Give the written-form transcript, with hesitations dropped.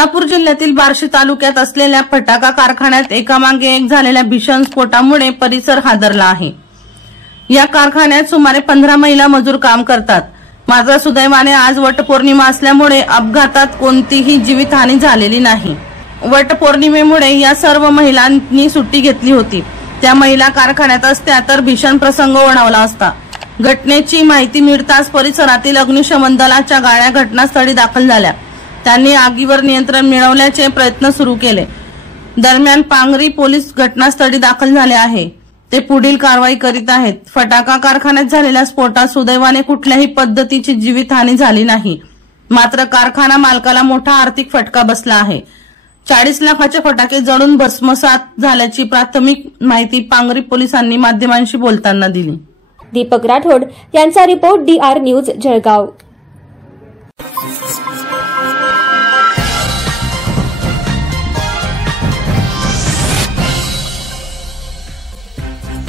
सोलापूर जिल्ह्यातील बार्शी तालुक्यात असलेल्या फटाका कारखान्यात एकामागे एक झालेल्या भीषण स्फोटामुळे परिसर हादरला आहे। या कारखान्यात सुमारे 15 महिला मजूर काम करतात। मात्र सुदैवाने आज वटपौर्णिमा असल्यामुळे अपघातात कोणतीही जीवितहानी झालेली नाही। वटपौर्णिमेमुळे या सर्व महिलांनी सुट्टी घेतली होती। त्या महिला कारखान्यात असत्या तर भीषण प्रसंग ओढावला असता। घटनेची माहिती मिळताच परिसरातील अग्निशमन दलाच्या गाड्या घटनास्थळी दाखल झाल्या। त्यांनी आगीवर नियंत्रण मिळवण्याचे प्रयत्न सुरू केले। दरम्यान पांगरी पोलीस घटनास्थळी दाखल झाले आहे। ते पुढील कारवाई करीत आहेत। फटाका कारखान्यात झालेल्या स्फोटात सुदैवाने कुठल्याही पद्धतीची जीवितहानी झाली नाही। मात्र कारखाना मालकाला मोठा आर्थिक फटका बसला आहे। 40 लाखाचे फटाके जळून भस्मसात झाल्याची प्राथमिक माहिती पांगरी पोलिसांनी माध्यमांशी बोलताना दिली। दीपक राठोड यांचा रिपोर्ट DR न्यूज जळगाव।